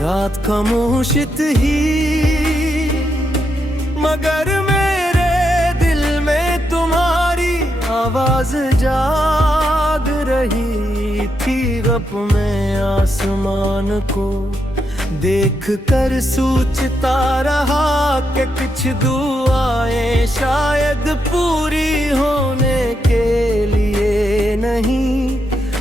रात खामोशित ही, मगर मेरे दिल में तुम्हारी आवाज जाग रही थी। गप में आसमान को देख कर सोचता रहा कि कुछ दुआएं शायद पूरी होने के लिए नहीं,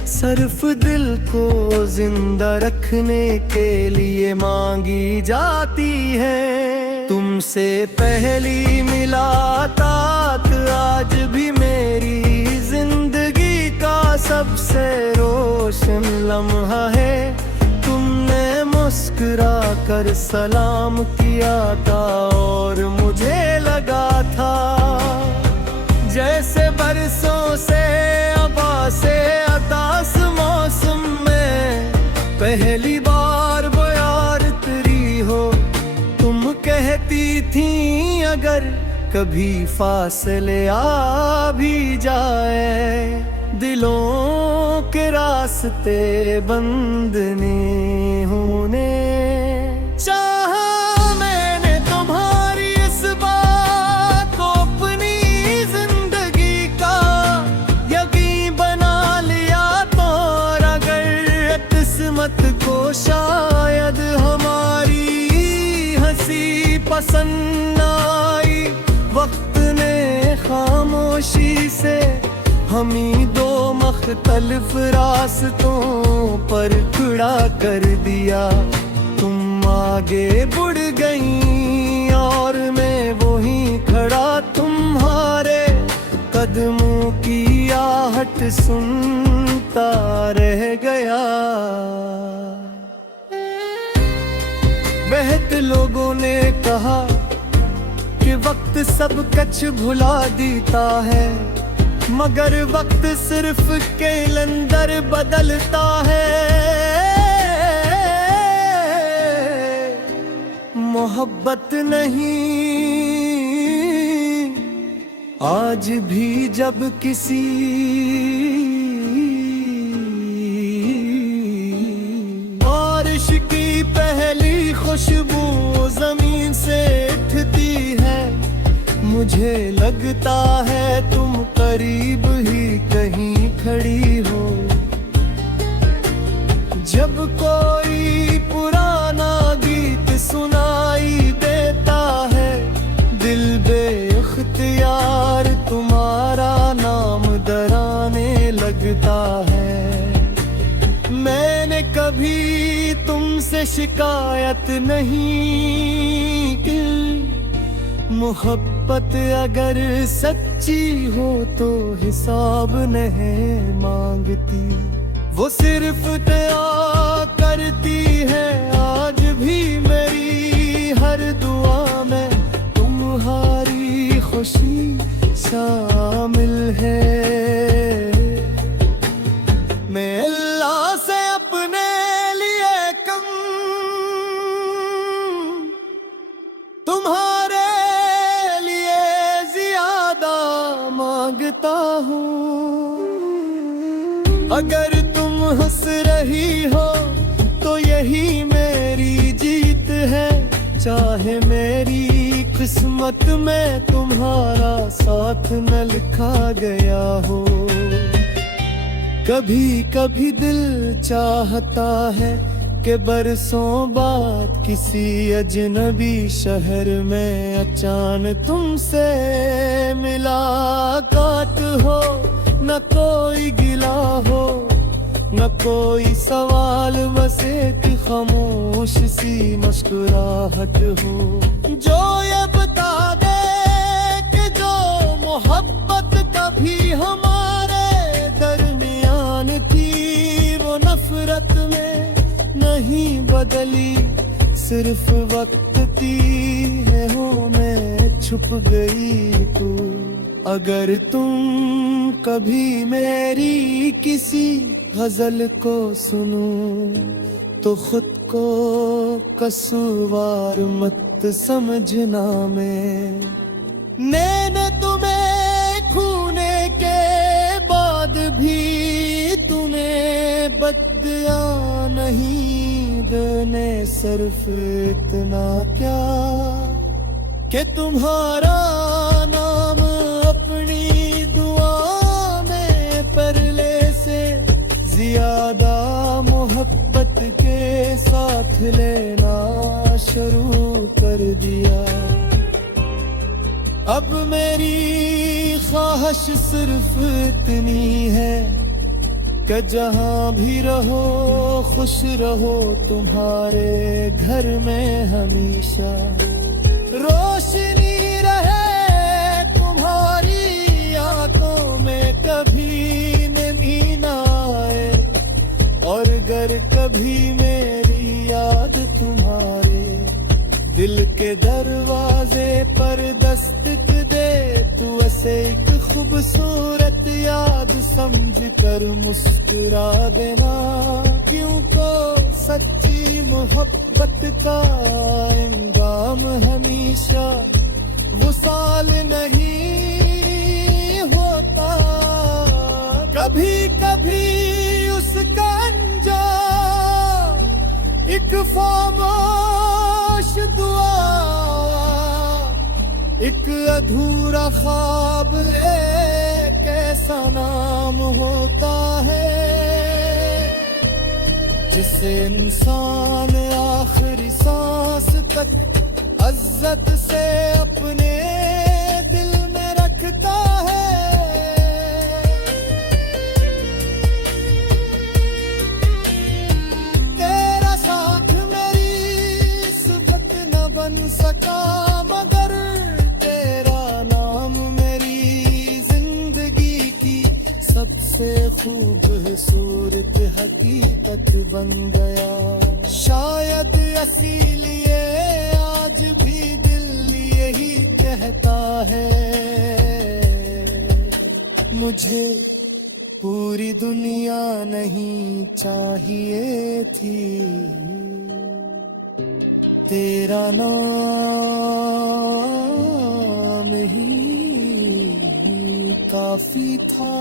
सिर्फ दिल को जिंदा रखने के लिए मांगी जाती है। तुमसे पहली मुलाकात आज भी मेरी जिंदगी का सबसे रोशन लम्हा है। तुमने मुस्कुरा कर सलाम किया था और मुझे लगा था जैसे बरसों से अबा से अतास मौसम में पहली बार वो यार तेरी हो। तुम कहती थी अगर कभी फासले आ भी जाए, दिलों के रास्ते बंद नहीं होने। चाहा मैंने तुम्हारी इस बात को अपनी जिंदगी का यकीन बना लिया, तो अगर किस्मत को शायद हमारी हंसी पसंद आई, वक्त ने खामोशी से हमी दो मुख्तलिफ रास्तों पर खड़ा कर दिया। तुम आगे बढ़ गई और मैं वहीं खड़ा तुम्हारे कदमों की आहट सुनता रह गया। बहुत लोगों ने कहा कि वक्त सब कुछ भुला देता है, मगर वक्त सिर्फ कैलेंडर बदलता है। मोहब्बत नहीं, आज भी जब किसी बारिश की पहली खुशबू जमीन से उठती है, मुझे लगता है तुम करीब ही कहीं खड़ी हो। जब कोई पुराना गीत सुनाई देता है, दिल बेख्तियार तुम्हारा नाम दराने लगता है। मैंने कभी तुमसे शिकायत नहीं की, मोहब्बत अगर सच्ची हो तो हिसाब नहीं मांगती, वो सिर्फ दया करती है। आज भी मेरी हर दुआ में तुम्हारी खुशी शामिल है। मैं अल्लाह से अपने लिए कम तुम्हारे मांगता हूँ। अगर तुम हंस रही हो तो यही मेरी जीत है, चाहे मेरी किस्मत में तुम्हारा साथ न लिखा गया हो। कभी कभी दिल चाहता है कि बरसों बाद किसी अजनबी शहर में अचानक तुमसे मुलाकात हो, न कोई गिला हो न कोई सवाल, बस एक खामोश सी मुस्कुराहट हो जो ये बता दे कि जो मोहब्बत कभी हमारे दरमियान थी वो नफरत में नहीं बदली, सिर्फ वक्त की है में छुप गई तू। अगर तुम कभी मेरी किसी गजल को सुनो तो खुद को कसूरवार मत समझना। मैंने तुम्हें खूने के बाद भी तुम्हें बदया नहीं देने सिर्फ इतना क्या कि तुम्हारा नाम अपनी दुआ में परले से ज्यादा मोहब्बत के साथ लेना शुरू कर दिया। अब मेरी ख्वाहिश सिर्फ इतनी है कि जहां भी रहो खुश रहो तुम्हारे घर में हमेशा। रोशनी रहे तुम्हारी आंखों में, कभी नींद ना आए, और अगर कभी मेरी याद तुम्हारे दिल के दरवाजे पर दस्तक दे, तू ऐसे एक खूबसूरत याद समझ कर मुस्कुरा देना। क्यों को सच्ची मोहब्बत का इंजाम हमेशा वसाल नहीं होता। कभी कभी उसका अंजाम एक खामोश दुआ, एक अधूरा ख्वाब, एक ऐसा नाम होता है जिसे इंसान आखिरी सांस तक इज्जत से अपने दिल में रखता है। तेरा साथ मेरी इस वक्त न बन सका, मगर तेरा नाम मेरी जिंदगी की सबसे खूबसूरत हकीकत बन गया। शायद इसीलिए आज भी दिल यही कहता है, मुझे पूरी दुनिया नहीं चाहिए थी, तेरा नाम ही काफी था।